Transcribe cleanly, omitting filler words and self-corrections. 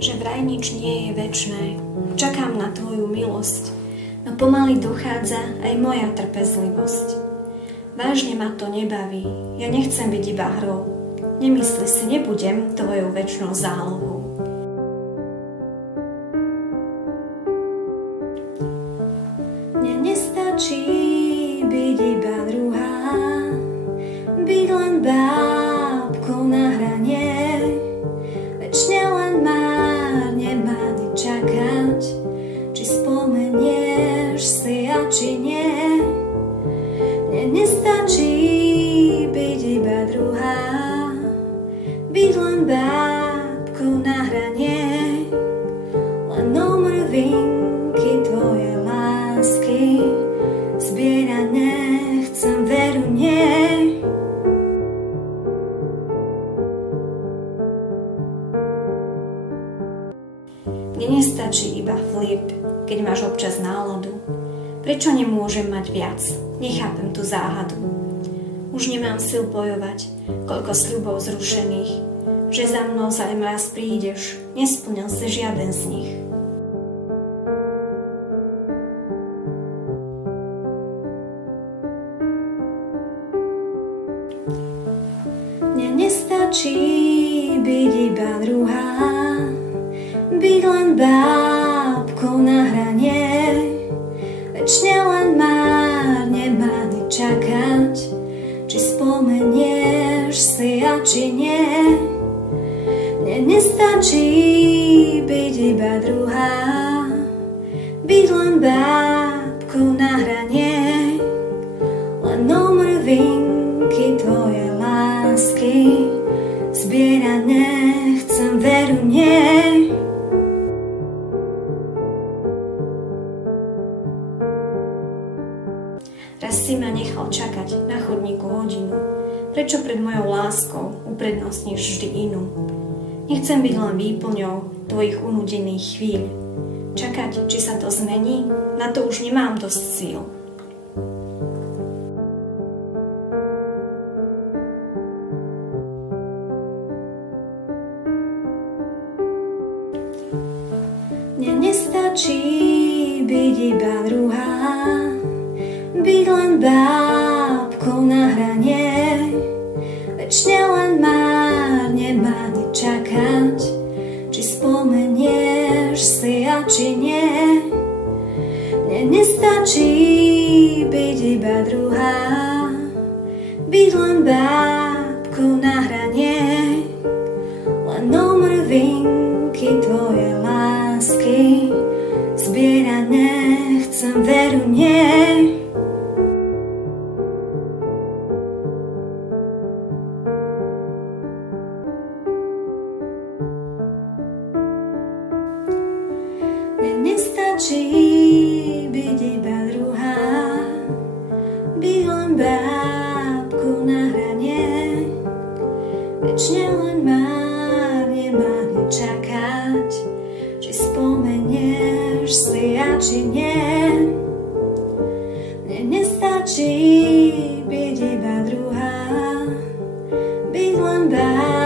že vraj nič nie je večné. Čakám na tvoju milosť, no pomaly dochádza aj moja trpezlivosť. Vážne ma to nebaví, ja nechcem byť iba hrou. Nemysli si, nebudem tvojou večnou zálohou. Mne nestačí byť iba druhá, byť len bábkou na hranie, večne len márne čakať, či spomenieš si a či nie. Mne nestačí byť iba druhá, byť len bábkou na hranie, len omrvinky tvoje lásky zbierané chcem veru nie. Mne nestačí iba flip, keď máš občas náladu. Prečo nemôžem mať viac? Nechápem tú záhadu. Už nemám sil bojovať, koľko sľubov zrušených, že za mnou za raz prídeš, nesplnil si žiaden z nich. Mne nestačí byť iba druhá, byť len bábkou na hranie, večne len márne čakať, či spomenieš si a či nie. Mne nestačí byť iba druhá, byť len bábkou na hranie, len omrvinky tvoje lásky zbierané chcem veru nie. Raz si ma nechal čakať na chodníku hodinu. Prečo pred mojou láskou uprednostníš vždy inú? Nechcem byť len výplňou tvojich unudených chvíľ. Čakať, či sa to zmení, na to už nemám dosť síl. Mne nestačí byť iba druhá, byť len bábkou na hranie, večne len márne čakať, či spomenieš si a či nie. Mne nestačí byť iba druhá, byť len bábkou na hranie, len omrvinky tvoje lásky zbierané chcem veru nie. Nestačí byť iba druhá, byť len bábkou na hranie, večne len márne čakať, či spomenieš si a či nie. Mne nestačí byť iba druhá, byť len bábkou